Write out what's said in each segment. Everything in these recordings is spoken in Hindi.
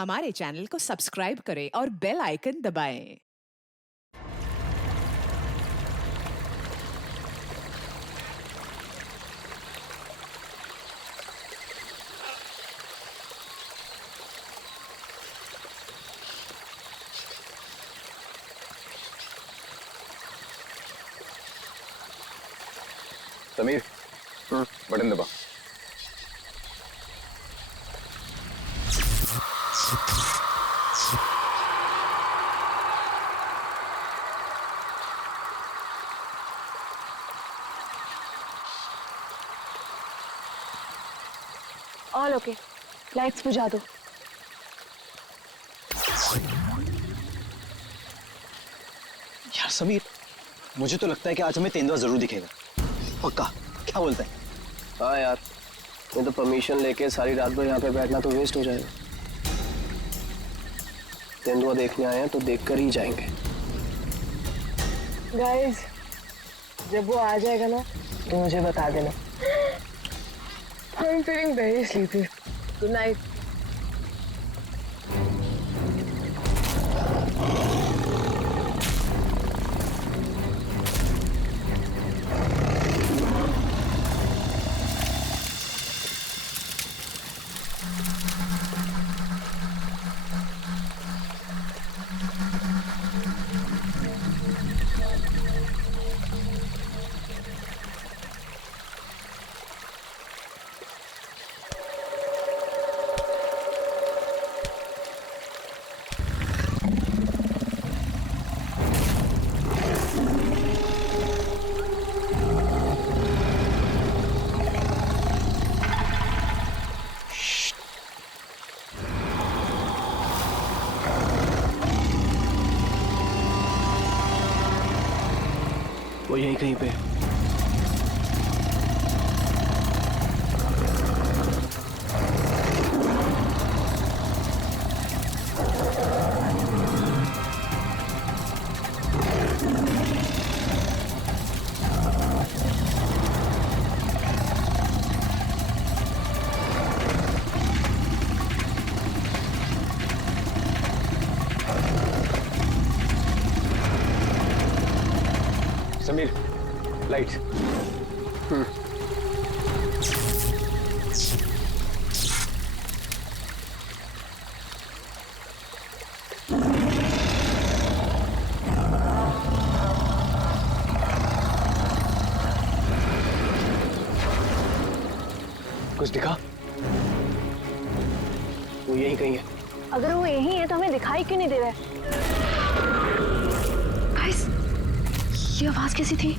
हमारे चैनल को सब्सक्राइब करें और बेल आइकन दबाएं। समीर, बटन दबा। ऑल ओके, लाइट्स बुझा दो। यार समीर, मुझे तो लगता है कि आज हमें तेंदुआ जरूर दिखेगा। पक्का? क्या बोलता है? हाँ यार, मैं तो परमिशन लेके सारी रात भर यहाँ पे बैठना तो वेस्ट हो जाएगा। तेंदुआ देखने आए हैं तो देखकर ही जाएंगे। गाइस, जब वो आ जाएगा ना तो मुझे बता देना। I'm feeling very sleepy. Good night. वो यहीं कहीं पे है। समीर, लाइट्स। कुछ दिखा? वो यहीं कहीं है। अगर वो यही है तो हमें दिखाई क्यों नहीं दे रहा है? गाइस, ये आवाज कैसी थी?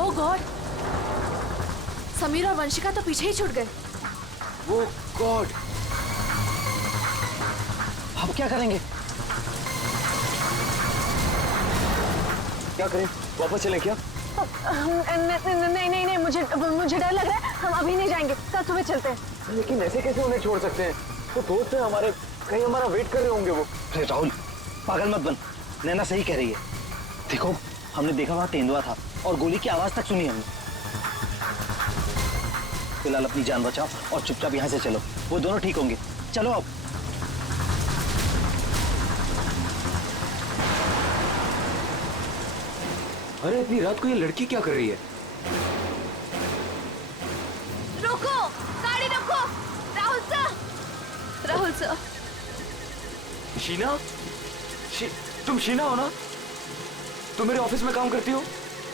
ओह गॉड, समीर और वंशिका तो पीछे ही छूट गए। वो गॉड, अब क्या करेंगे? क्या करें? वापस चलें क्या? नहीं नहीं नहीं, मुझे डर लग रहा है। हम अभी नहीं जाएंगे, कल सुबह चलते हैं। लेकिन ऐसे कैसे उन्हें छोड़ सकते हैं? वो दोस्त हैं हमारे, कहीं हमारा वेट कर रहे होंगे वो। अरे राहुल, पागल मत बन। नैना सही कह रही है। देखो, हमने देखा वहां तेंदुआ था और गोली की आवाज तक सुनी हमने। फिलहाल अपनी जान बचाओ और चुपचाप यहाँ से चलो, वो दोनों ठीक होंगे। चलो अब। अरे इतनी रात को ये लड़की क्या कर रही है? रोको, गाड़ी रोको। Rahul sir, Rahul sir. शीना, तुम शीना हो ना? तुम मेरे ऑफिस में काम करती हो?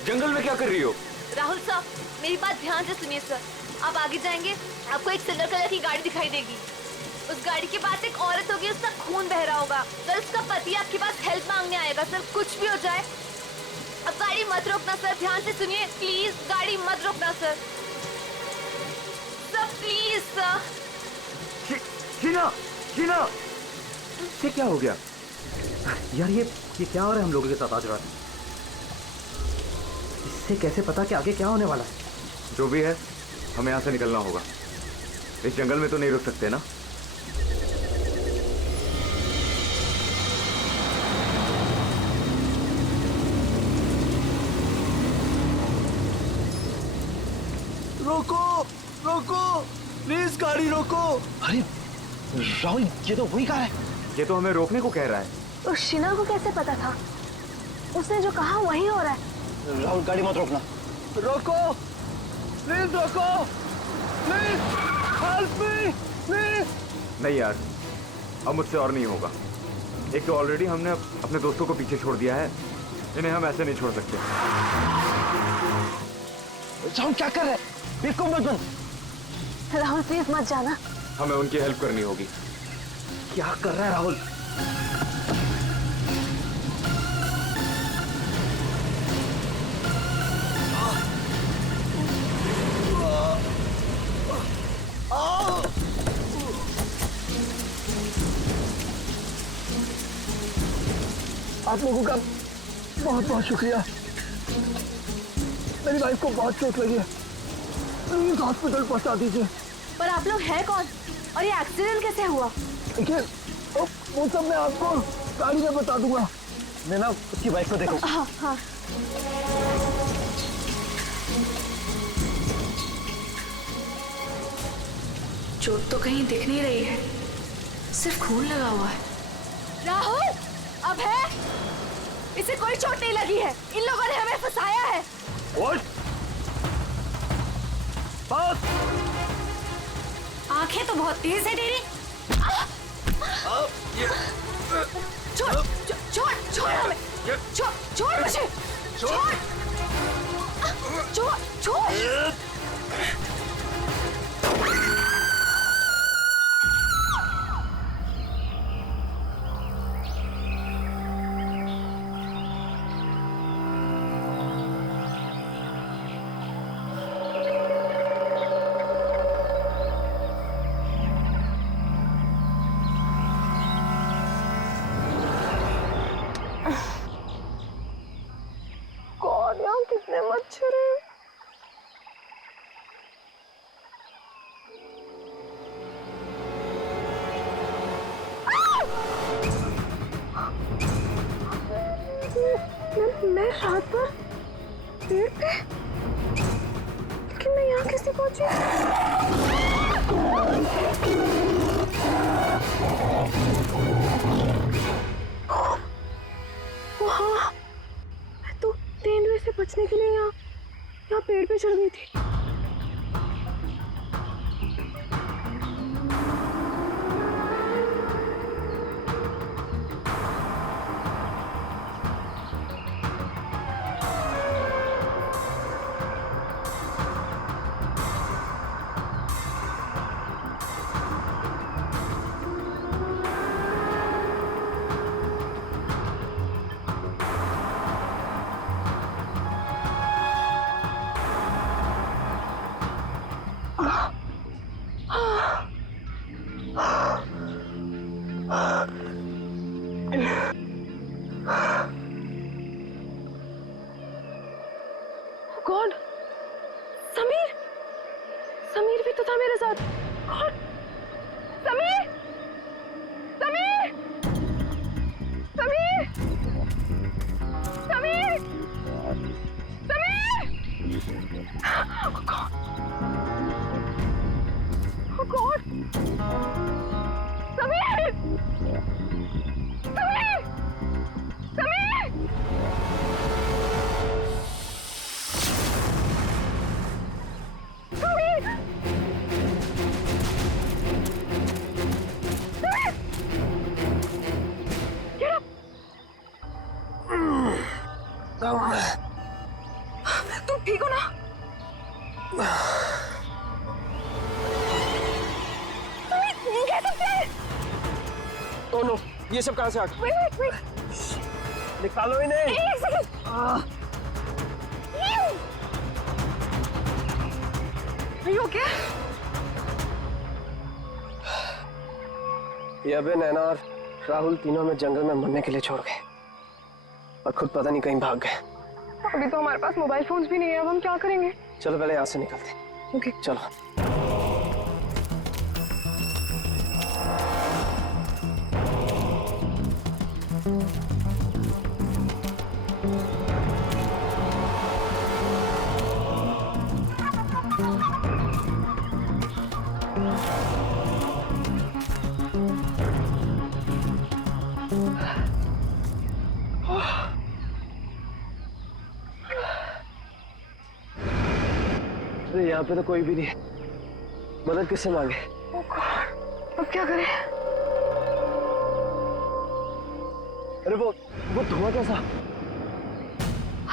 जंगल में क्या कर रही हो? राहुल सर, मेरी बात ध्यान से सुनिए सर। आप आगे जाएंगे, आपको एक सिल्वर कलर की गाड़ी दिखाई देगी। उस गाड़ी के पास एक औरत होगी, उसका खून बह रहा होगा। सर, उसका पति आपके पास हेल्प मांगने आएगा। सर, कुछ भी हो जाए, अब गाड़ी मत रोकना सर। ध्यान से सुनिए प्लीज, गाड़ी मत रोकना sir. Sir please sir. Sheena, Sheena, ये क्या हो गया यार? ये क्या हो रहा है हम लोगों के साथ आज रात? इससे कैसे पता कि आगे क्या होने वाला है? जो भी है, हमें यहाँ से निकलना होगा। इस जंगल में तो नहीं रुक सकते ना। रोको, रोको, प्लीज गाड़ी रोको। अरे राहुल, ये तो वही कार है। ये तो हमें रोकने को कह रहा है। तो शीना को कैसे पता था? उसने जो कहा वही हो रहा है। राहुल, गाड़ी मत रोकना। रोको, प्लीज रोको, प्लीज हेल्प मी, प्लीज। नहीं यार, अब मुझसे और नहीं होगा। एक तो ऑलरेडी हमने अपने दोस्तों को पीछे छोड़ दिया है, इन्हें हम ऐसे नहीं छोड़ सकते। राहुल क्या कर रहे हैं? बिल्कुल मत बन। राहुल प्लीज मत जाना। हमें उनकी हेल्प करनी होगी। क्या कर रहा है राहुल? आप लोगों का बहुत बहुत शुक्रिया। मेरी वाइफ को बहुत चोट लगी है, प्लीज हॉस्पिटल पहुंचा दीजिए। पर आप लोग हैं कौन और ये एक्सीडेंट कैसे हुआ? देखिए, वो सब मैं आपको गाड़ी में बता दूंगा। मैं ना उसकी वाइफ को देखो। हाँ हाँ। चोट तो कहीं दिख नहीं रही है, सिर्फ खून लगा हुआ है। राहुल, अब है, इसे कोई चोट नहीं लगी है। इन लोगों ने हमें फंसाया है। बस। आंखें तो बहुत तेज है तेरी। छोड़, छोड़, छोड़ हमें, छोड़, छोड़ मुझे, छोड़, छोड़, छोड़। गॉड, यहाँ कितने मच्छर हैं। मैं रात पर पेड़ पे, लेकिन मैं यहाँ कैसे पहुंची? वहाँ मैं तो तेंदुए से बचने के लिए यहाँ पेड़ पे चढ़ गई थी। गॉड, समीर, समीर भी तो था मेरे साथ। God, Sameer, Sameer, Sameer, Sameer, Sameer. Oh God, oh God, Sameer, Sameer, Sameer. Sameer! ठीक हो ना? ये कह सकते हैं? ओ नो, ये सब कहाँ से आ गया? Wait. निकालो इन्हें। एक सेकंड। Are you okay? ये अबे, नैना और राहुल तीनों में जंगल में मरने के लिए छोड़ गए और खुद पता नहीं कहीं भाग गए। अभी तो हमारे पास मोबाइल फोन्स भी नहीं है, अब हम क्या करेंगे? चलो पहले यहाँ से निकलते हैं। ओके चलो। अरे यहाँ पे तो कोई भी नहीं है, मदद किससे मांगे? अब क्या करें? अरे वो धुआं कैसा?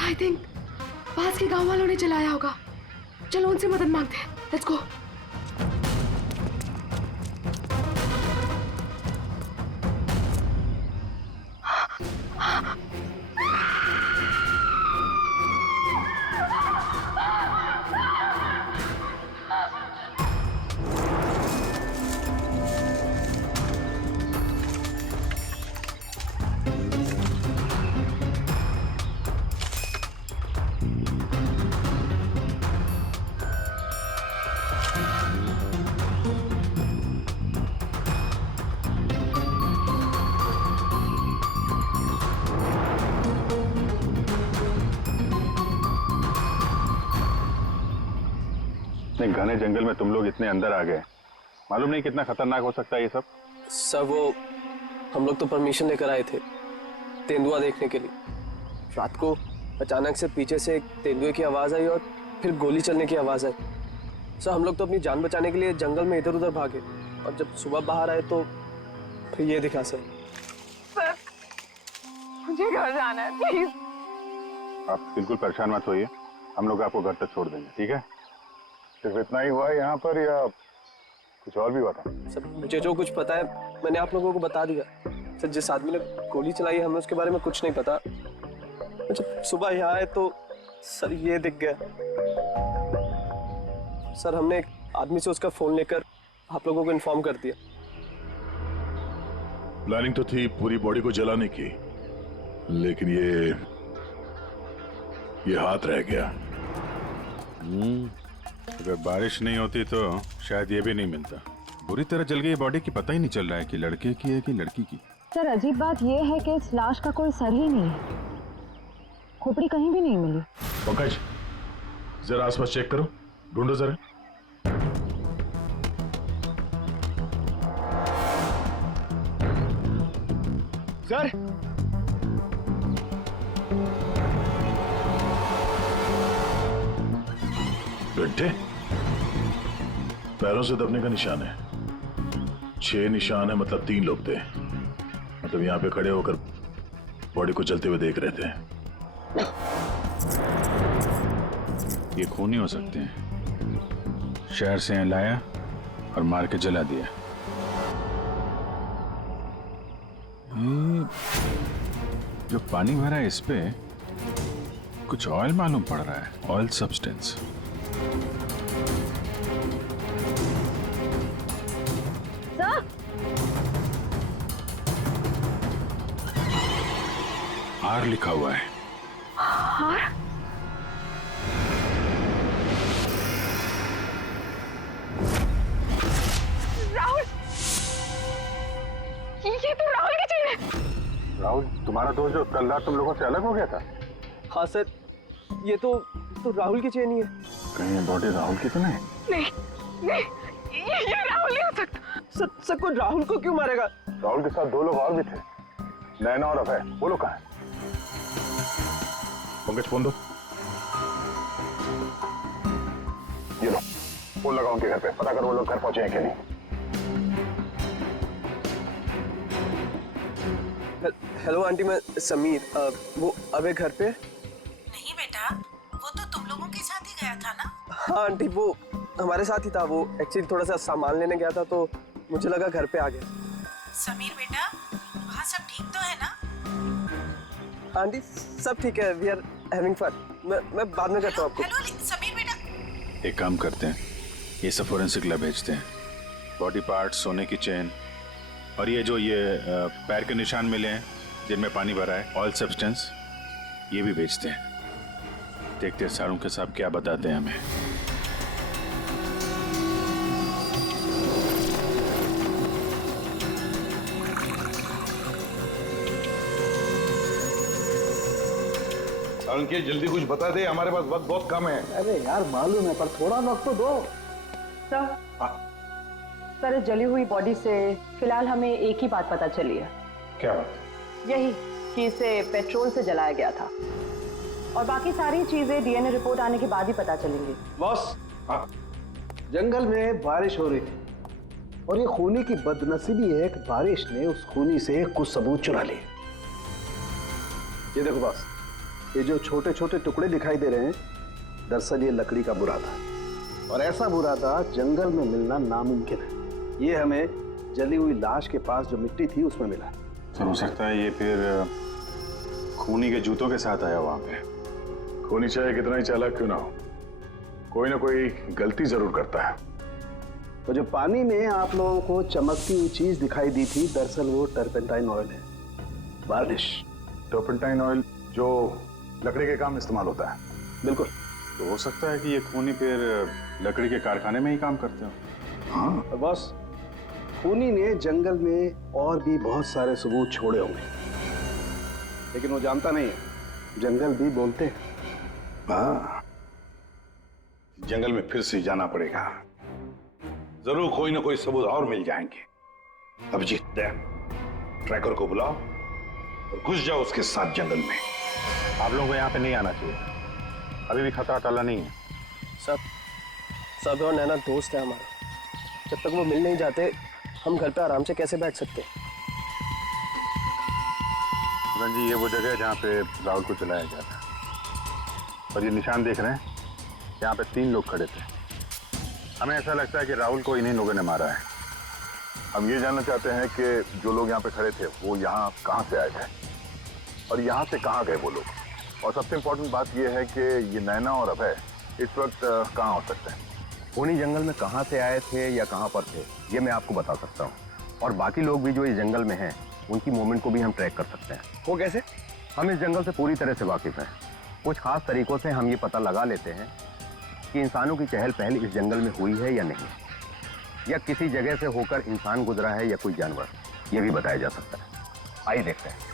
आई थिंक पास के गांव वालों ने चलाया होगा। चलो उनसे मदद मांगते हैं। Let's go. इतने घने जंगल में तुम लोग इतने अंदर आ गए, मालूम नहीं कितना खतरनाक हो सकता है ये सब। सर वो हम लोग तो परमिशन लेकर आए थे तेंदुआ देखने के लिए। रात को अचानक से पीछे से एक तेंदुए की आवाज आई और फिर गोली चलने की आवाज आई। सर हम लोग तो अपनी जान बचाने के लिए जंगल में इधर उधर भागे और जब सुबह बाहर आए तो फिर ये दिखा सर। मुझे घर जाना है, प्लीज। आप बिल्कुल परेशान मत होइए, हम लोग आपको घर तक छोड़ देंगे, ठीक है? सिर्फ इतना ही हुआ है यहाँ पर या कुछ और भी हुआ था? सर मुझे जो कुछ पता है मैंने आप लोगों को बता दिया। सर जिस आदमी ने गोली चलाई है हमें उसके बारे में कुछ नहीं पता। जब सुबह यहाँ आए तो सर ये दिख गया। सर हमने एक आदमी से उसका फोन लेकर आप लोगों को इन्फॉर्म कर दिया। प्लानिंग तो थी पूरी बॉडी को जलाने की, लेकिन ये हाथ रह गया। अगर बारिश नहीं होती तो शायद ये भी नहीं मिलता। बुरी तरह जल गई बॉडी की, पता ही नहीं चल रहा है कि लड़के की है कि लड़की की। सर अजीब बात यह है कि इस लाश का कोई सर ही नहीं है, खोपड़ी कहीं भी नहीं मिली। पंकज जरा आसपास चेक करो, ढूंढो जरा। सर गड्ढे, पैरों से दबने का निशान है। 6 निशान है, मतलब 3 लोग थे। मतलब यहाँ पे खड़े होकर बॉडी को जलते हुए देख रहे थे। ये खूनी हो सकते हैं। शहर से यहाँ लाया और मार के जला दिया। जो पानी भरा है इस पे कुछ ऑयल मालूम पड़ रहा है, ऑयल सब्सटेंस। आर लिखा हुआ है। आर? राहुल, ये तो राहुल की चेन है। राहुल तुम्हारा दोस्त जो कल रात तुम लोगों से अलग हो गया था? हाँ सर, ये तो राहुल की चेन ही है। कहीं ये बॉडी राहुल की तो नहीं? नहीं, नहीं, ये राहुल नहीं हो सकता। सर कोई राहुल को क्यों मारेगा? राहुल के साथ 2 लोग और भी थे, नैना और अभय। वो लोग कहाँ हैं? पंकज फोन दो। ये लो, फोन लगाओ उनके घर पे, पता करो वो लोग घर पहुंचे हैं कि नहीं। हेलो आंटी, मैं समीर। वो अबे घर पे? नहीं बेटा, वो तो तुम लोगों के साथ साथ ही गया था ना? हाँ आंटी, वो हमारे साथ ही था। वो एक्चुअली थोड़ा सा सामान लेने गया था तो मुझे लगा घर पे आ गया। समीर बेटा, वहाँ सब ठीक तो है ना? आंटी सब ठीक है, वी आर हैविंग फन। मैं बाद में करता हूँ आपको। हेलो समीर बेटा। एक काम करते हैं, ये सब फोरेंसिक लैब भेजते हैं। बॉडी पार्ट, सोने की चेन और ये जो पैर के निशान मिले हैं जिनमें पानी भरा है, ऑयल सब्सटेंस, ये भी भेजते हैं। देखते हैं सारुंके साहब क्या बताते हैं हमें। सारुंके जल्दी कुछ बता दे, हमारे पास वक्त बहुत कम है। अरे यार मालूम है, पर थोड़ा वक्त तो दो। सर, इस जली हुई बॉडी से फिलहाल हमें एक ही बात पता चली है। क्या बात? यही कि इसे पेट्रोल से जलाया गया था, और बाकी सारी चीजें डीएनए रिपोर्ट आने के बाद ही पता चलेंगी। बॉस, जंगल में बारिश हो रही थी और ये खूनी की बदनसीबी है कि बारिश ने उस खूनी से कुछ सबूत चुरा लिए। ये देखो बॉस, ये जो छोटे छोटे टुकड़े दिखाई दे रहे हैं, दरअसल ये लकड़ी का बुरादा, और ऐसा बुरादा जंगल में मिलना नामुमकिन है। ये हमें जली हुई लाश के पास जो मिट्टी थी उसमें मिला। तो हो सकता है ये फिर खूनी के जूतों के साथ आया वहां पे। खूनी चाहे कितना ही चालाक क्यों ना हो, कोई ना कोई गलती जरूर करता है। तो जो पानी में आप लोगों को चमकती हुई चीज दिखाई दी थी, दरअसल वो टर्पेंटाइन ऑयल है, वार्निश। टर्पेंटाइन ऑयल जो लकड़ी के काम में इस्तेमाल होता है। बिल्कुल। तो हो सकता है कि ये खूनी फिर लकड़ी के कारखाने में ही काम करते हो। हाँ। और बॉस, खूनी ने जंगल में और भी बहुत सारे सबूत छोड़े होंगे, लेकिन वो जानता नहीं है जंगल भी बोलते हैं। हाँ, जंगल में फिर से जाना पड़ेगा, जरूर कोई ना कोई सबूत और मिल जाएंगे। अभिजीत, ट्रैकर को बुलाओ और घुस जाओ उसके साथ जंगल में। आप लोगों को यहाँ पे नहीं आना चाहिए, अभी भी खतरा टला नहीं है। सब और नैना दोस्त है हमारा, जब तक वो मिल नहीं जाते हम घर पे आराम से कैसे बैठ सकते? जी, ये वो जगह है जहाँ पे राहुल को चलाया गया था, और ये निशान देख रहे हैं, यहाँ पे 3 लोग खड़े थे। हमें ऐसा लगता है कि राहुल को इन्हीं लोगों ने मारा है। हम ये जानना चाहते हैं कि जो लोग यहाँ पे खड़े थे वो यहाँ कहाँ से आए थे और यहाँ से कहाँ गए वो लोग, और सबसे इम्पोर्टेंट बात ये है कि ये नैना और अभय इस वक्त कहाँ हो सकते हैं। खूनी जंगल में कहाँ से आए थे या कहाँ पर थे ये मैं आपको बता सकता हूँ, और बाकी लोग भी जो इस जंगल में हैं उनकी मूवमेंट को भी हम ट्रैक कर सकते हैं। वो कैसे? हम इस जंगल से पूरी तरह से वाकिफ हैं। कुछ खास तरीकों से हम ये पता लगा लेते हैं कि इंसानों की चहल पहल इस जंगल में हुई है या नहीं, या किसी जगह से होकर इंसान गुजरा है या कोई जानवर, ये भी बताया जा सकता है। आइए देखते हैं।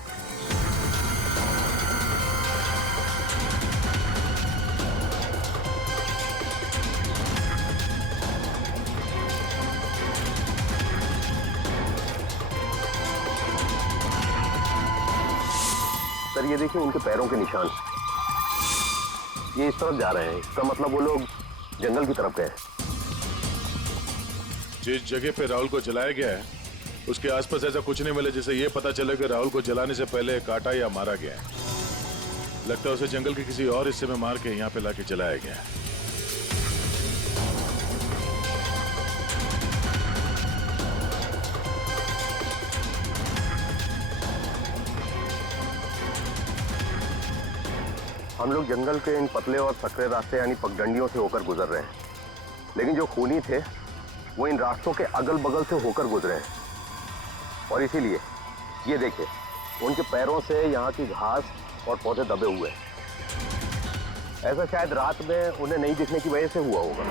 सर, ये देखिए उनके पैरों के निशान, ये इस तरफ जा रहे हैं। इसका मतलब वो लोग जंगल की तरफ गए। जिस जगह पे राहुल को जलाया गया है उसके आसपास ऐसा कुछ नहीं मिला जिससे ये पता चले कि राहुल को जलाने से पहले काटा या मारा गया है। लगता है उसे जंगल के किसी और हिस्से में मार के यहाँ पे लाके जलाया गया है। हम लोग जंगल के इन पतले और सकरे रास्ते यानी पगडंडियों से होकर गुजर रहे हैं, लेकिन जो खूनी थे वो इन रास्तों के अगल बगल से होकर गुजरे हैं, और इसीलिए ये देखिए उनके पैरों से यहाँ की घास और पौधे दबे हुए हैं। ऐसा शायद रात में उन्हें नहीं दिखने की वजह से हुआ होगा।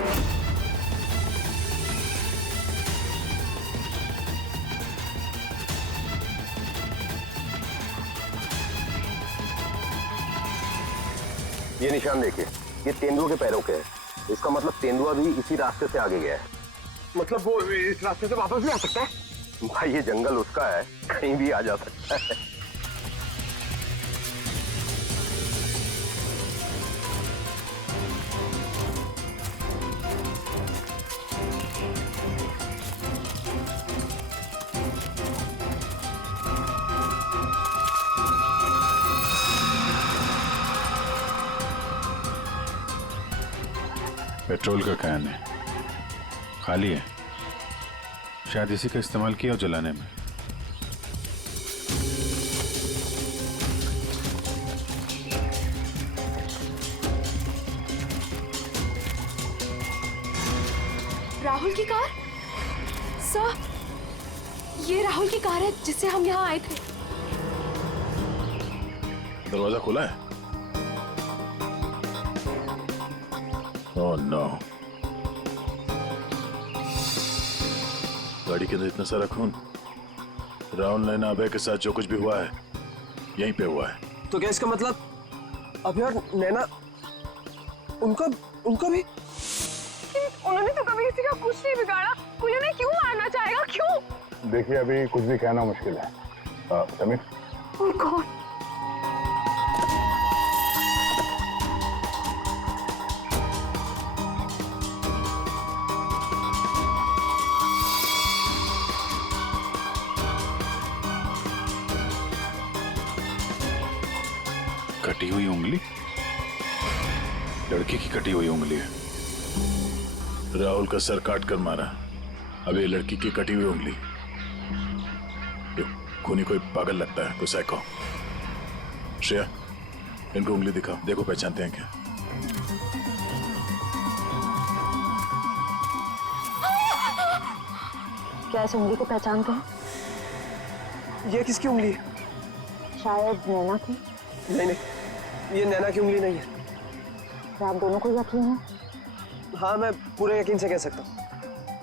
ये निशान देखिए, ये तेंदुआ के पैरों के हैं। इसका मतलब तेंदुआ भी इसी रास्ते से आगे गया है। मतलब वो इस रास्ते से वापस भी आ सकता है? भाई ये जंगल उसका है, कहीं भी आ जा सकता है। पेट्रोल का कैन है, खाली है। शायद इसी का इस्तेमाल किया हो जलाने में। राहुल की कार? सर, ये राहुल की कार है जिससे हम यहाँ आए थे। दरवाजा खुला है? Oh no. गाड़ी के अंदर इतना सारा खून। राहुल नैना अभय के साथ जो कुछ भी हुआ है यहीं पे हुआ है। तो क्या इसका मतलब अभय और नैना उनका भी? उन्होंने तो कभी किसी का कुछ नहीं बिगाड़ा, कोई उन्हें क्यों मारना चाहेगा, क्यों? देखिए अभी कुछ भी कहना मुश्किल है। Sameer, Oh God. कटी हुई उंगली? लड़की की कटी हुई उंगली है। राहुल का सर काट कर मारा, अब ये लड़की की कटी हुई उंगली। खूनी कोई पागल लगता है, कोई साइको। श्रेया, इनको उंगली दिखाओ, देखो पहचानते हैं क्या। क्या इस उंगली को पहचानते हैं? ये किसकी उंगली है? शायद नैना की। नहीं, ये नैना की उंगली नहीं है। क्या आप दोनों को यकीन है? हाँ, मैं पूरे यकीन से कह सकता हूँ।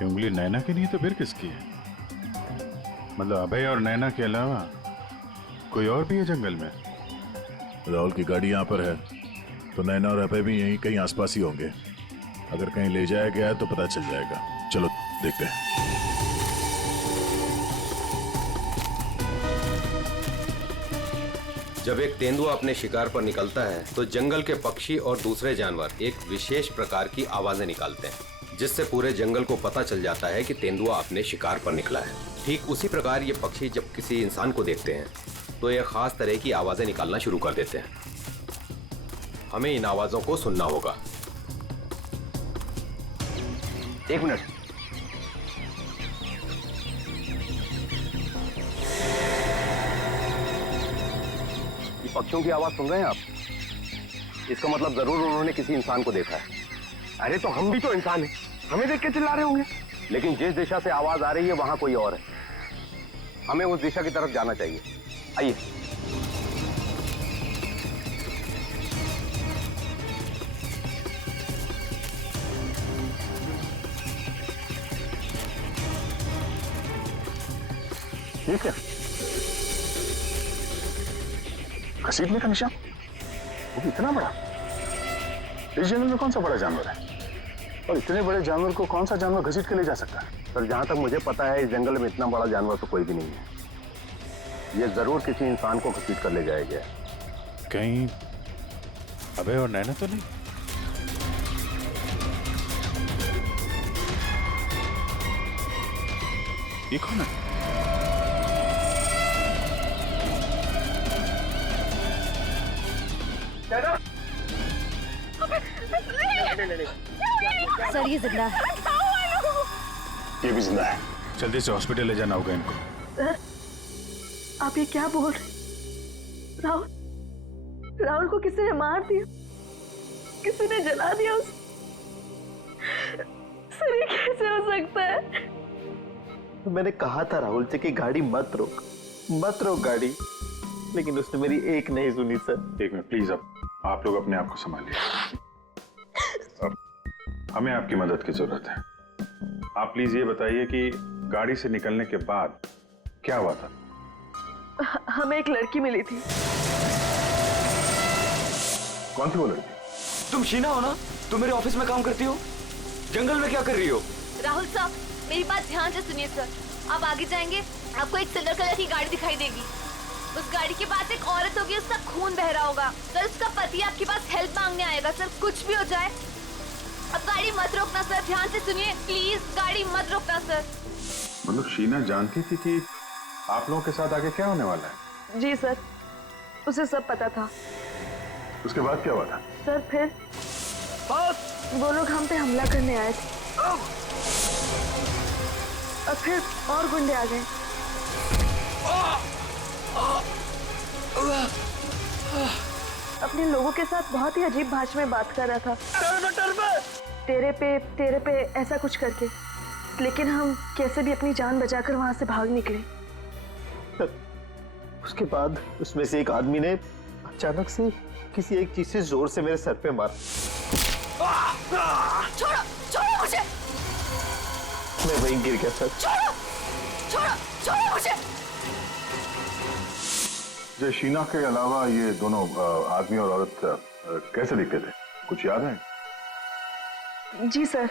ये उंगली नैना की नहीं है तो फिर किसकी है? मतलब अभय और नैना के अलावा कोई और भी है जंगल में? राहुल की गाड़ी यहाँ पर है तो नैना और अभय भी यहीं कहीं आसपास ही होंगे। अगर कहीं ले जाया गया है तो पता चल जाएगा। चलो देखते हैं। जब एक तेंदुआ अपने शिकार पर निकलता है तो जंगल के पक्षी और दूसरे जानवर एक विशेष प्रकार की आवाजें निकालते हैं, जिससे पूरे जंगल को पता चल जाता है कि तेंदुआ अपने शिकार पर निकला है। ठीक उसी प्रकार ये पक्षी जब किसी इंसान को देखते हैं तो ये खास तरह की आवाजें निकालना शुरू कर देते हैं। हमें इन आवाजों को सुनना होगा। एक मिनट, ये पक्षियों की आवाज सुन रहे हैं आप? इसका मतलब जरूर उन्होंने किसी इंसान को देखा है। अरे तो हम भी तो इंसान हैं, हमें देख के चिल्ला रहे होंगे। लेकिन जिस दिशा से आवाज आ रही है वहां कोई और है, हमें उस दिशा की तरफ जाना चाहिए। आइए। ये क्या? घसीटने का निशान? वो भी इतना बड़ा? इस जंगल में कौन सा बड़ा जानवर है? और इतने बड़े जानवर को कौन सा जानवर घसीट के ले जा सकता है? सर, जहां तक मुझे पता है इस जंगल में इतना बड़ा जानवर तो कोई भी नहीं है। ये जरूर किसी इंसान को घसीट कर ले जाया गया है। कहीं अभय और नैना तो नहीं? ये कौन है? सर, ये जिंदा है। ये भी जिंदा है। जल्दी से हॉस्पिटल ले जाना होगा इनको। सर, आप ये क्या बोल रहे? राहुल को किसी ने मार दिया, किसी ने जला दिया उसे। सर, ये कैसे हो सकता है? मैंने कहा था राहुल से कि गाड़ी मत रोक गाड़ी, लेकिन उसने मेरी एक नहीं सुनी सर। एक मिनट प्लीज, अब आप लोग अपने आप को संभालिए। अब हमें आपकी मदद की जरूरत है। आप प्लीज ये बताइए कि गाड़ी से निकलने के बाद क्या हुआ था? हमें एक लड़की मिली थी। कौन थी वो लड़की? तुम शीना हो ना? तुम मेरे ऑफिस में काम करती हो? जंगल में क्या कर रही हो? राहुल साहब, मेरी बात ध्यान से सुनिए सर। आप आगे जाएंगे, आपको एक सिल्वर कलर की गाड़ी दिखाई देगी। उस गाड़ी के पास एक औरत होगी, उसका खून बह रहा होगा। सर, उसका पति आपके पास हेल्प मांगने आएगा। सर, कुछ भी हो जाए अब गाड़ी मत रोकना सर। ध्यान से सुनिए प्लीज, गाड़ी मत रोकना सर। मतलब शीना जानती थी कि आप लोगों के साथ आगे क्या होने वाला है? जी सर, उसे सब पता था। उसके बाद क्या हुआ था? सर, फिर बस वो लोग हम पे हमला करने आए थे और फिर और गुंडे आ गए। अपने लोगों के साथ बहुत ही अजीब भाषा में बात कर रहा था, तेरे पे ऐसा कुछ करके। लेकिन हम कैसे भी अपनी जान बचाकर वहां से भाग निकले। उसके बाद उसमें से एक आदमी ने अचानक से किसी एक चीज से जोर से मेरे सर पे मारा। छोड़ो छोड़ो मुझे, मैं वहीं गिर गया सर। छोड़ो छोड़ो छोड़ो मुझे। जो शीना के अलावा ये दोनों आदमी और औरत कैसे दिखते थे, कुछ याद है? जी सर।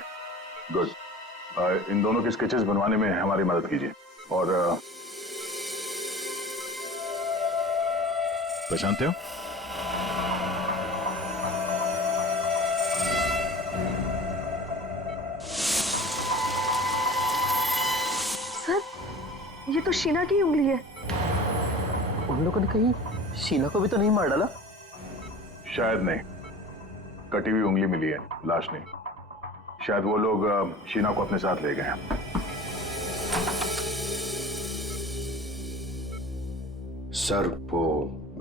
गुड। इन दोनों के स्केचेस बनवाने में हमारी मदद कीजिए। और पहचानते हो? सर ये तो शीना की उंगली है। उन लोगों ने कहीं शीना को भी तो नहीं मार डाला? शायद नहीं, कटी हुई उंगली मिली है, लाश नहीं। शायद वो लोग शीना को अपने साथ ले गए हैं। सर वो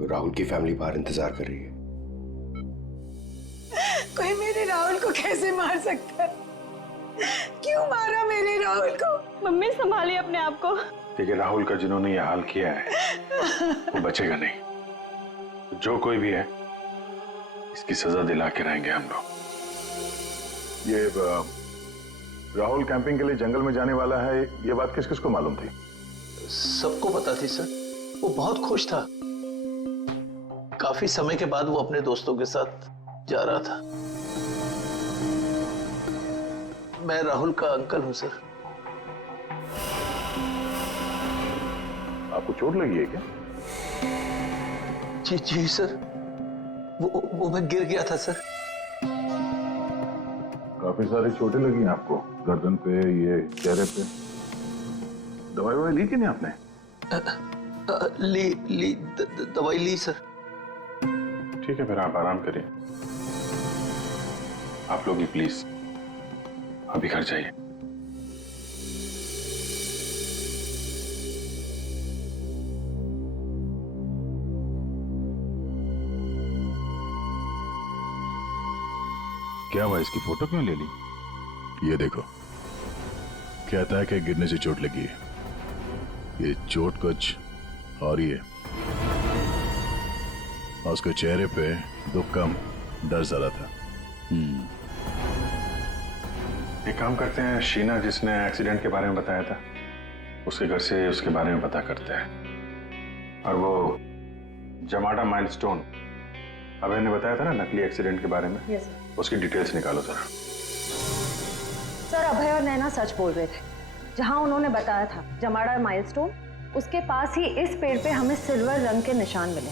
राहुल की फैमिली बाहर इंतजार कर रही है। कोई मेरे राहुल को कैसे मार सकता है? क्यों मारा मेरे राहुल को? मम्मी संभालिए अपने आप को। देखिए, राहुल का जिन्होंने ये हाल किया है वो बचेगा नहीं। जो कोई भी है इसकी सजा दिला के रहेंगे हम लोग। ये राहुल कैंपिंग के लिए जंगल में जाने वाला है, ये बात किस किस को मालूम थी? सबको पता थी सर। वो बहुत खुश था। काफी समय के बाद वो अपने दोस्तों के साथ जा रहा था। मैं राहुल का अंकल हूं सर। आपको चोट लगी है क्या? जी जी सर, वो मैं गिर गया था सर। काफी सारी चोटें लगी हैं आपको, गर्दन पे, ये चेहरे पे। दवाई ववाई ली कि नहीं आपने? दवाई ली सर। ठीक है, फिर आप आराम करिए। आप लोग भी प्लीज अभी घर जाइए। क्या हुआ, इसकी फोटो क्यों ले ली? ये देखो, कहता है कि गिरने से चोट लगी है। ये चोट कुछ और ही है। और उसके चेहरे पे दुख कम, डर ज्यादा था। एक काम करते हैं, शीना जिसने एक्सीडेंट के बारे में बताया था उसके घर से उसके बारे में पता करते हैं। और वो जमाडा माइलस्टोन अभय ने बताया था ना, नकली एक्सीडेंट के बारे में, yes, sir. उसकी डिटेल्स निकालो जरा। सर अभय और नैना सच बोल रहे थे। जहां उन्होंने बताया था जमाड़ा माइलस्टोन, उसके पास ही इस पेड़ पे हमें सिल्वर रंग के निशान मिले।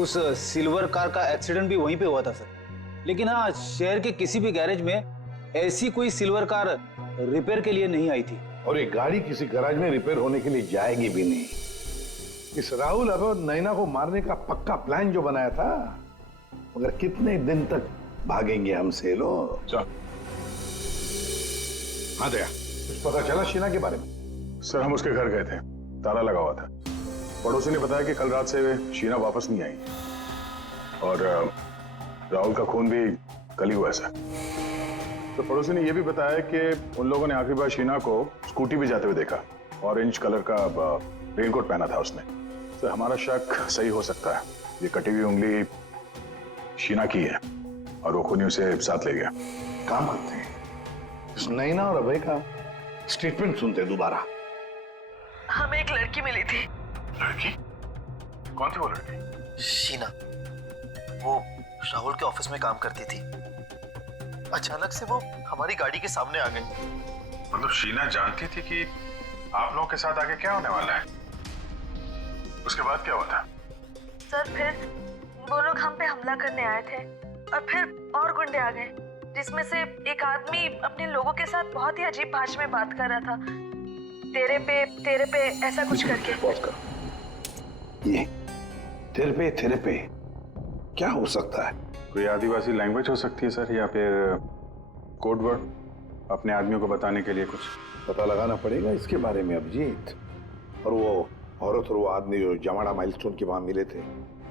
उस सिल्वर कार का एक्सीडेंट भी वहीं पे हुआ था सर। लेकिन हाँ, शहर के किसी भी गैरेज में ऐसी कोई सिल्वर कार रिपेयर के लिए नहीं आई थी। और ये गाड़ी किसी गैराज में रिपेयर होने के लिए जाएगी भी नहीं। इस राहुल अब नैना को मारने का पक्का प्लान जो बनाया था, मगर कितने दिन तक भागेंगे हमसे लोग? चल। हाँ दया, कुछ पता चला शीना के बारे में? सर हम उसके घर गए थे, ताला लगा हुआ था। पड़ोसी ने बताया कि कल रात से शीना वापस नहीं आई और राहुल का खून भी कल ही हुआ ऐसा। तो पड़ोसी ने यह भी बताया कि उन लोगों ने आखिरी बार शीना को स्कूटी पे जाते हुए देखा। ऑरेंज कलर का रेनकोट पहना था उसने। तो हमारा शक सही हो सकता है, ये कटी हुई उंगली शीना की है और वो खूनी उसे साथ ले गया। काम करते हैं, इस नैना और अभय का स्टेटमेंट सुनते हैं दोबारा। हमें एक लड़की मिली थी। लड़की? कौन थी वो लड़की? शीना। वो राहुल के ऑफिस में काम करती थी। अचानक से वो हमारी गाड़ी के सामने आ गई। मतलब शीना जानती थी कि आप लोगों के साथ आगे क्या होने वाला है? उसके बाद क्या हुआ था? सर फिर वो लोग हम पे हमला करने आए थे और फिर और गुंडे आ गए, जिसमें से एक आदमी अपने लोगों के साथ बहुत ही अजीब भाषा में बात कर रहा था, तेरे पे ऐसा कुछ करके। पॉज कर। ये तेरे पे क्या हो सकता है? कोई आदिवासी लैंग्वेज हो सकती है सर, या फिर कोड वर्ड अपने आदमियों को बताने के लिए कुछ? पता लगाना पड़ेगा इसके बारे में अभिजीत। और वो औरत और वो आदमी जो जमाड़ा माइलस्टोन के वहां मिले थे,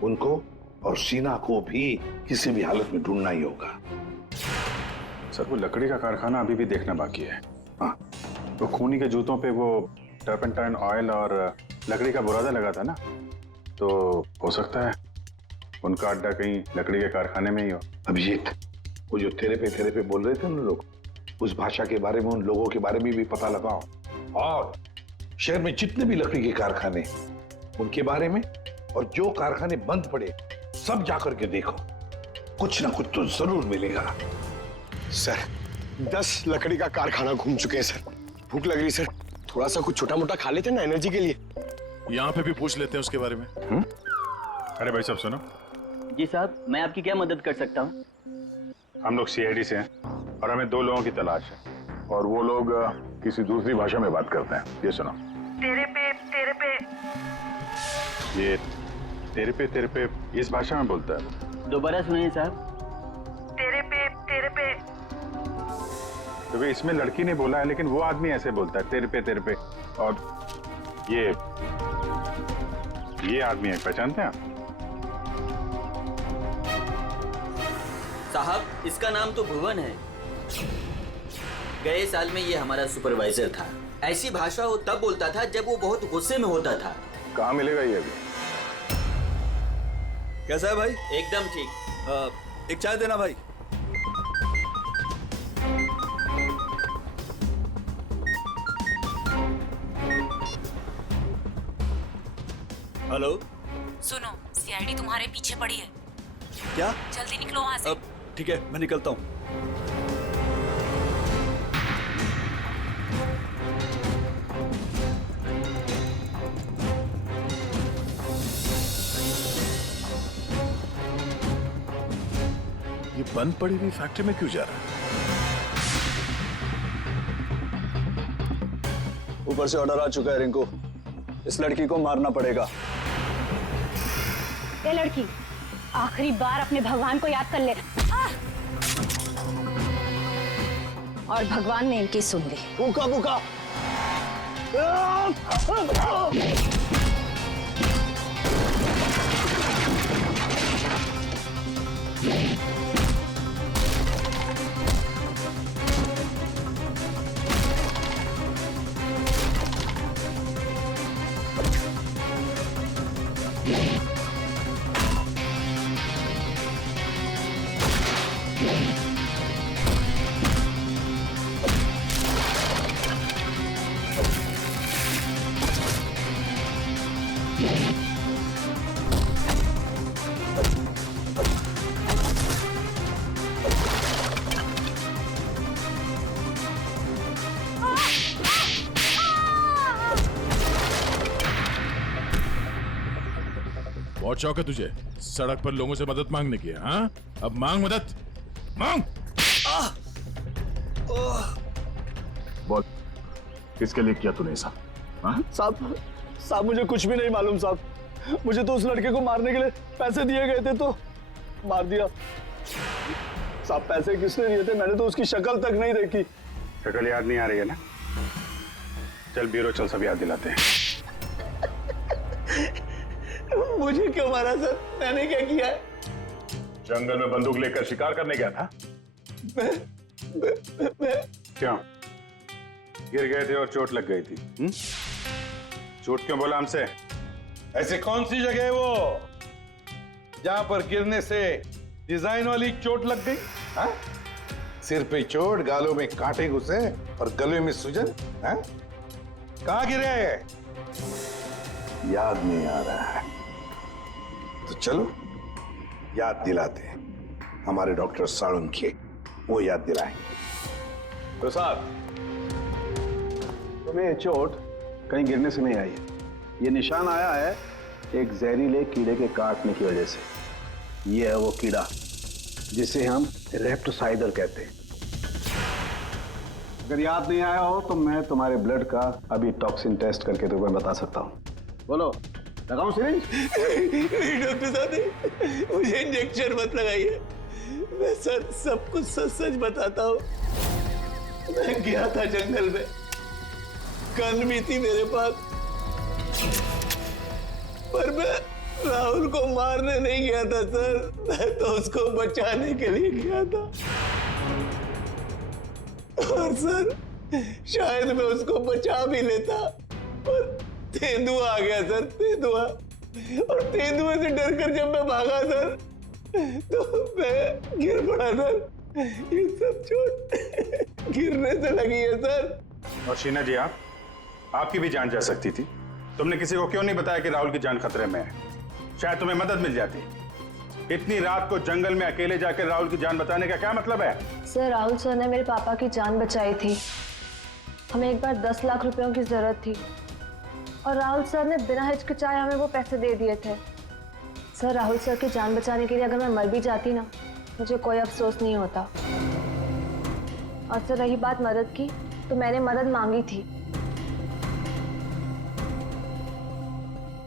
उनको और शीना को भी किसी भी हालत में ढूंढना ही होगा। सर वो लकड़ी का कारखाना अभी भी देखना बाकी है। हाँ, तो खूनी के जूतों पे वो टर्पेंटाइन ऑयल और लकड़ी का बुरादा लगा था ना, तो हो सकता है उनका अड्डा कहीं लकड़ी के कारखाने में ही हो। अभिजीत, वो जो तेरे पे बोल रहे थे उन लोग, उस भाषा के बारे में, उन लोगों के बारे में भी पता लगाओ, और शहर में जितने भी लकड़ी के कारखाने उनके बारे में, और जो कारखाने बंद पड़े सब जाकर के देखो, कुछ ना कुछ तो जरूर मिलेगा। सर 10 लकड़ी का कारखाना घूम चुके हैं सर। भूख लग रही सर, थोड़ा सा कुछ छोटा मोटा खा लेते ना एनर्जी के लिए। यहाँ पे भी पूछ लेते हैं उसके बारे में। अरे भाई साहब सुनो। जी साहब, मैं आपकी क्या मदद कर सकता हूँ? हम लोग सीआईडी से हैं और हमें 2 लोगों की तलाश है, और वो लोग किसी दूसरी भाषा में बात करते हैं। ये सुनो। तेरे पे ये तेरे पे इस भाषा में बोलता है। दोबारा सुनिए साहब। तेरे पे क्योंकि इसमें लड़की ने बोला है, लेकिन वो आदमी ऐसे बोलता है तेरे पे। और ये आदमी है, पहचानते हैं आप? साहब, इसका नाम तो भुवन है। गए साल में ये हमारा सुपरवाइजर था। ऐसी भाषा वो तब बोलता था जब वो बहुत गुस्से में होता था। कहाँ मिलेगा ये अभी? कैसा है भाई? एकदम ठीक। एक चाय देना भाई। हेलो, सुनो, सीआईडी तुम्हारे पीछे पड़ी है। क्या? जल्दी निकलो वहां से। ठीक है, मैं निकलता हूँ। ये बंद पड़ी हुई फैक्ट्री में क्यों जा रहा है? ऊपर से ऑर्डर आ चुका है रिंकू, इस लड़की को मारना पड़ेगा। ये लड़की, आखिरी बार अपने भगवान को याद कर ले। और भगवान ने इनकी सुन ली। भूखा भूखा। बहुत शौक है तुझे सड़क पर लोगों से मदद मांगने की? हाँ, अब मांग मदद, मांग। बोल, किसके लिए किया तूने ऐसा? साहब मुझे कुछ भी नहीं मालूम साहब। मुझे तो उस लड़के को मारने के लिए पैसे दिए गए थे तो मार दिया। साहब पैसे किसने दिए थे? मैंने तो उसकी शक्ल तक नहीं देखी। शक्ल याद नहीं आ रही है ना? चल ब्यूरो चल, सब याद दिलाते हैं। मुझे क्यों मारा सर? मैंने क्या किया है? जंगल में बंदूक लेकर शिकार करने गया था? मैं क्यों? गिर गए थे और चोट लग गई थी? झूठ क्यों बोला हमसे? ऐसे कौन सी जगह है वो जहां पर गिरने से डिजाइन वाली चोट लग गई? हाँ? सिर पे चोट, गालों में कांटे घुसे और गले में सूजन? हाँ? कहां गिरे? याद नहीं आ रहा है तो चलो याद दिलाते हैं। हमारे डॉक्टर साळुंखे वो याद दिलाएंगे। तो साहब, तुम्हें ये चोट कहीं गिरने से नहीं आई है। ये निशान आया है एक जहरीले कीड़े के काटने की वजह से। ये है वो कीड़ा जिसे हम रेप्टोसाइडर कहते हैं। अगर याद नहीं आया हो तो मैं तुम्हारे ब्लड का अभी टॉक्सिन टेस्ट करके तुम्हें बता सकता हूँ। बोलो, लगाऊं सिरिंज? डॉक्टर साहब, मुझे इंजेक्शन मत लगाइए। मैं सर सब कुछ सच सच बताता हूँ। मैं गया था जंगल में, गन भी थी मेरे पास, पर मैं राहुल को मारने नहीं गया था सर, मैं तो उसको बचाने के लिए गया था। और सर शायद मैं उसको बचा भी लेता, पर तेंदुआ आ गया सर, तेंदुआ। और तेंदुए से डरकर जब मैं भागा सर, तो मैं गिर पड़ा सर। ये सब चोट गिरने से लगी है सर। और शीना जी, आपकी भी जान जा सकती थी। तुमने किसी को क्यों नहीं बताया कि राहुल की जान खतरे में है? शायद तुम्हें मदद मिल जाती। इतनी रात को जंगल में अकेले जाकर राहुल की जान बचाने का क्या मतलब है? सर, राहुल सर ने मेरे पापा की जान बचाई थी। हमें एक बार 10 लाख रुपयों की जरूरत थी और राहुल सर ने बिना हिचकिचाए हमें वो पैसे दे दिए थे। सर, राहुल सर की जान बचाने के लिए अगर मैं मर भी जाती ना, मुझे कोई अफसोस नहीं होता। और सर, रही बात मदद की, तो मैंने मदद मांगी थी।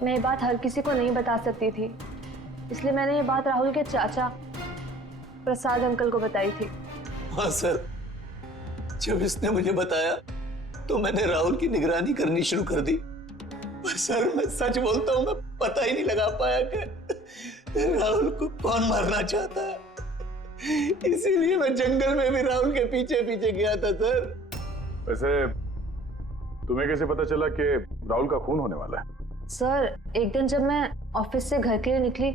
मैं ये बात हर किसी को नहीं बता सकती थी, इसलिए मैंने ये बात राहुल के चाचा प्रसाद अंकल को बताई थी। हाँ सर, जब इसने मुझे बताया तो मैंने राहुल की निगरानी करनी शुरू कर दी। पर सर, मैं सच बोलता हूँ, मैं पता ही नहीं लगा पाया कि राहुल को कौन मारना चाहता है। इसीलिए मैं जंगल में भी राहुल के पीछे पीछे गया था सर। वैसे तुम्हें कैसे पता चला कि राहुल का खून होने वाला है? सर, एक दिन जब मैं ऑफिस से घर के लिए निकली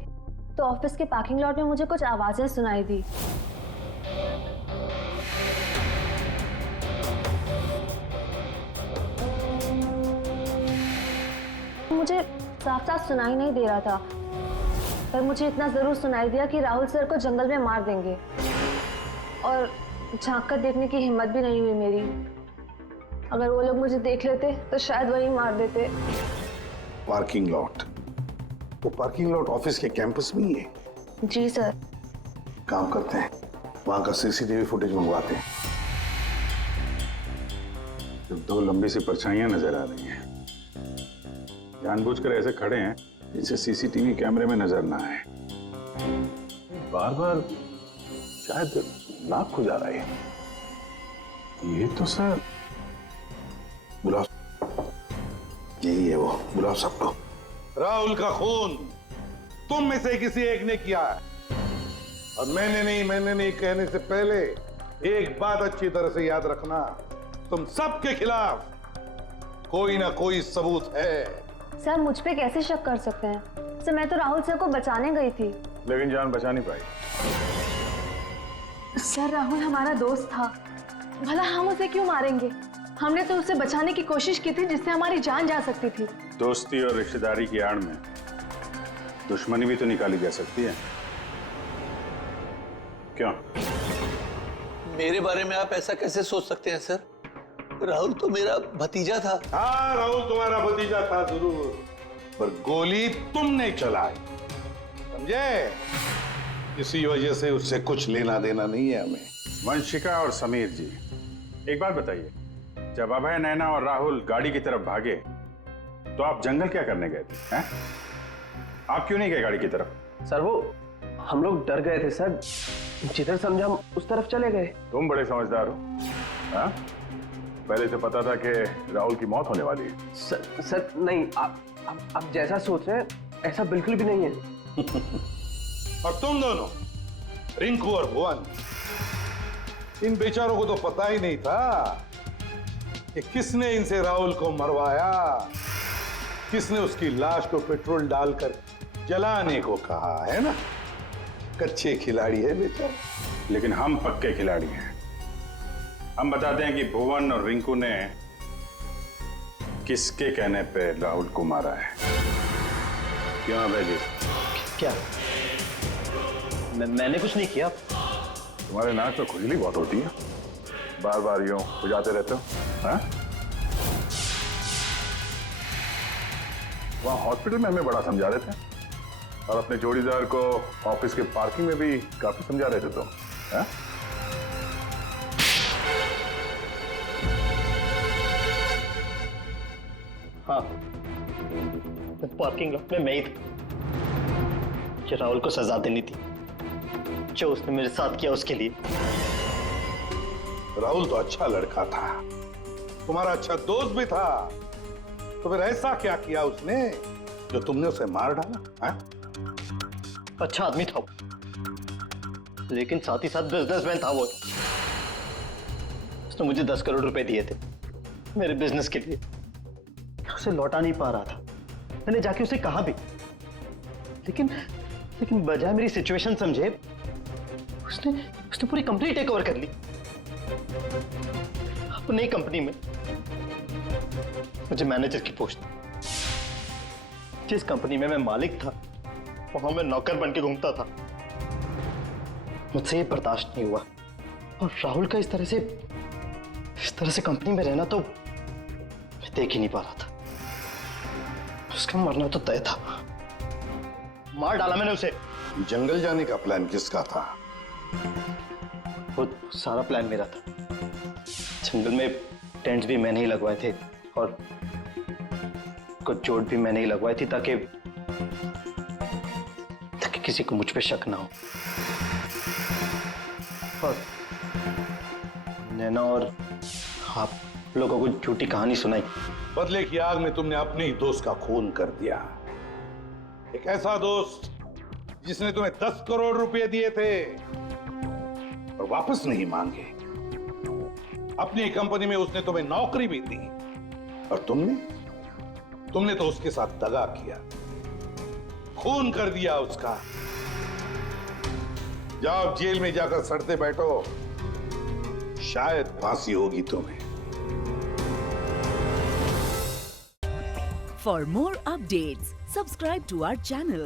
तो ऑफिस के पार्किंग लॉट में मुझे कुछ आवाजें सुनाई दी। मुझे साफ साफ सुनाई नहीं दे रहा था, पर मुझे इतना जरूर सुनाई दिया कि राहुल सर को जंगल में मार देंगे। और झांक कर देखने की हिम्मत भी नहीं हुई मेरी। अगर वो लोग मुझे देख लेते तो शायद वही मार देते। Parking lot? वो पार्किंग लॉट ऑफिस के कैंपस में ही है? जी सर। काम करते हैं, वहां का सीसीटीवी फुटेज मंगवाते हैं। जब 2 लंबी सी परछाइयां नजर आ रही हैं, जानबूझकर ऐसे खड़े हैं जिससे सीसीटीवी कैमरे में नजर ना आए। बार बार शायद नाक खुजा रहा है। ये तो सर, बुलाओ, यही है वो, बुलाओ सबको। राहुल का खून तुम में से किसी एक ने किया है, और मैंने नहीं कहने से पहले एक बात अच्छी तरह से याद रखना, तुम सबके खिलाफ कोई ना कोई सबूत है। सर, मुझ पे कैसे शक कर सकते हैं? सर, मैं तो राहुल सर को बचाने गई थी। लेकिन जान बचा नहीं पाई। सर, राहुल हमारा दोस्त था, भला हम उसे क्यों मारेंगे? हमने तो उसे बचाने की कोशिश की थी जिससे हमारी जान जा सकती थी। दोस्ती और रिश्तेदारी की आड़ में दुश्मनी भी तो निकाली जा सकती है, क्यों? मेरे बारे में आप ऐसा कैसे सोच सकते हैं सर? राहुल तो मेरा भतीजा था। हाँ, राहुल तुम्हारा भतीजा था जरूर, पर गोली तुमने चलाई, समझे? इसी वजह से उससे कुछ लेना देना नहीं है हमें। वंशिका और समीर जी, एक बात बताइए, जब अभय, नैना और राहुल गाड़ी की तरफ भागे तो आप जंगल क्या करने गए थे? हैं? आप क्यों नहीं गए गाड़ी की तरफ? सर, वो हम लोग डर गए थे सर, जिधर समझा हम उस तरफ चले गए। तुम बड़े समझदार हो। हाँ? पहले से पता था कि राहुल की मौत होने वाली है। सर नहीं, आप जैसा सोच रहे हैं ऐसा बिल्कुल भी नहीं है। और तुम दोनों, रिंकू और भुवन, इन बेचारों को तो पता ही नहीं था कि किसने इनसे राहुल को मरवाया, किसने उसकी लाश को पेट्रोल डालकर जलाने को कहा, है ना? कच्चे खिलाड़ी है बेचारा। लेकिन हम पक्के खिलाड़ी हैं। हम बताते हैं कि भुवन और रिंकू ने किसके कहने पे राहुल को मारा है। क्यों अभय जी? क्या? मैंने कुछ नहीं किया। तुम्हारे नाक में खुजली बहुत होती है, बार बार यूं खुजाते रहते हो। हाँ? वहां हॉस्पिटल में हमें बड़ा समझा रहे थे, और अपने जोड़ीदार को ऑफिस के पार्किंग में भी काफी समझा रहे थे तुम। हाँ? हाँ, पार्किंग लॉट में मैं ही था कि राहुल को सजा देनी थी। जो उसने मेरे साथ किया उसके लिए। राहुल तो अच्छा लड़का था, तुम्हारा अच्छा दोस्त भी था, तो फिर ऐसा क्या किया उसने जो तुमने उसे मार डाला? हा? अच्छा आदमी था वो, लेकिन साथ ही साथ बिजनेसमैन था वो। उसने मुझे 10 करोड़ रुपए दिए थे मेरे बिजनेस के लिए, उसे लौटा नहीं पा रहा था। मैंने जाके उसे कहा भी, लेकिन बजाय मेरी सिचुएशन समझे उसने पूरी कंपनी टेक ओवर कर ली। अपनी कंपनी में मुझे मैनेजर की पोस्ट, जिस कंपनी में मैं मालिक था वहां मैं नौकर बन के घूमता था। मुझसे ये बर्दाश्त नहीं हुआ, और राहुल का इस तरह से कंपनी में रहना तो मैं देख ही नहीं पा रहा था। उसका मरना तो तय था, मार डाला मैंने उसे। जंगल जाने का प्लान किसका था? वो सारा प्लान मेरा था। जंगल में टेंट्स भी मैंने ही लगवाए थे, और कुछ चोट भी मैंने ही लगवाई थी ताकि किसी को मुझ पे शक ना हो। और नैना और आप लोगों को झूठी कहानी सुनाई। बदले की आग में तुमने अपने ही दोस्त का खून कर दिया। एक ऐसा दोस्त जिसने तुम्हें 10 करोड़ रुपए दिए थे और वापस नहीं मांगे। अपनी कंपनी में उसने तुम्हें नौकरी भी दी, और तुमने तो उसके साथ दगा किया, खून कर दिया उसका। जाओ जेल में जाकर सड़ते बैठो, शायद फांसी होगी तुम्हें। For more updates, subscribe to our channel,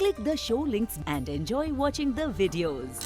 click the show links and enjoy watching the videos.